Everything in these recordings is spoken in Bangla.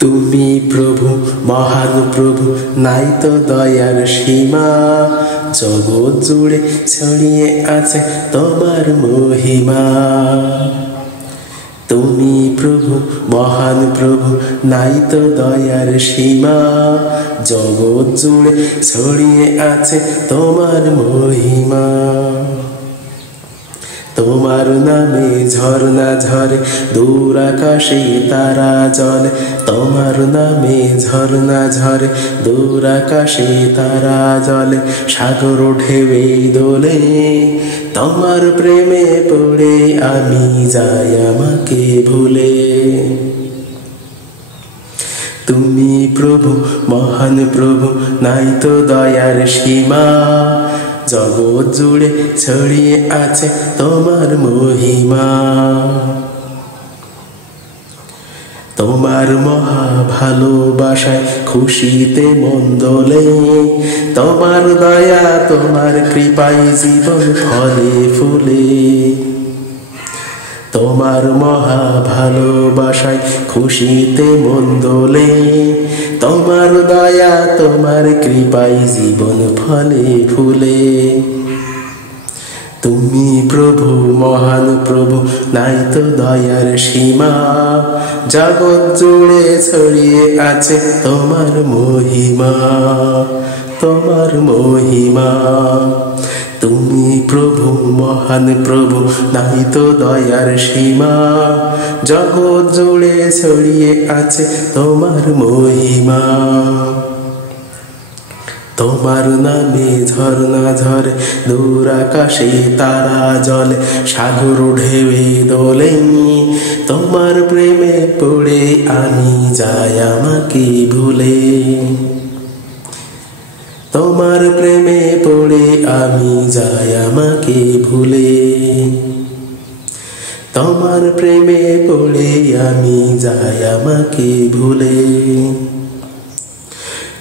তুমি প্রভু মহান প্রভু, নাই তো দয়ার সীমা। জগৎ জুড়ে ছড়িয়ে আছে তোমার মহিমা। তুমি প্রভু মহান প্রভু, নাই তো দয়ার সীমা। জগৎ জুড়ে ছড়িয়ে আছে তোমার মহিমা। তোমার নামে ঝর্ণা ঝরে, দূর আকাশে তারা জ্বলে। তোমার নামে ঝর্ণা ঝরে, দূর আকাশে তারা জ্বলে। সাগর ঢেউয়ে দোলে, তোমার প্রেমে পড়ে আমি যাই আমাকে ভুলে। তুমি প্রভু মহান প্রভু, নাই তো দয়ার সীমা। জগৎ জুড়ে ছড়িয়ে আছে তোমার মহিমা। তোমার মহা ভালোবাসায় খুশিতে মন দোলে। তোমার দয়া তোমার কৃপায় জীবন ফলে ফুলে। তোমার মহা ভালোবাসায় খুশিতে মন দোলে। তোমার দয়া তোমার কৃপায় জীবন ফলে ফুলে। তুমি প্রভু মহান প্রভু, নাই তো দয়ার সীমা। জগৎ জুড়ে ছড়িয়ে আছে তোমার মহিমা, তোমার মহিমা। তুমি প্রভু মহান প্রভু, নাই তো দয়ার সীমা। জগৎ জুড়ে ছড়িয়ে আছে তোমার মহিমা। তোমার নামে ঝর্ণা ঝরে, দূর আকাশে তারা জ্বলে। সাগর ঢেউয়ে দোলে, তোমার প্রেমে পড়ে আমি যাই আমাকে ভুলে। তোমার প্রেমে পড়ে আমি যাই আমাকে ভুলে। তোমার প্রেমে পড়ে আমি যাই আমাকে ভুলে।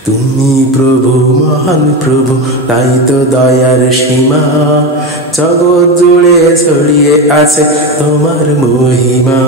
তুমি প্রভু মহান প্রভু, নাই তো দয়ার সীমা। জগৎ জুড়ে ছড়িয়ে আছে তোমার মহিমা।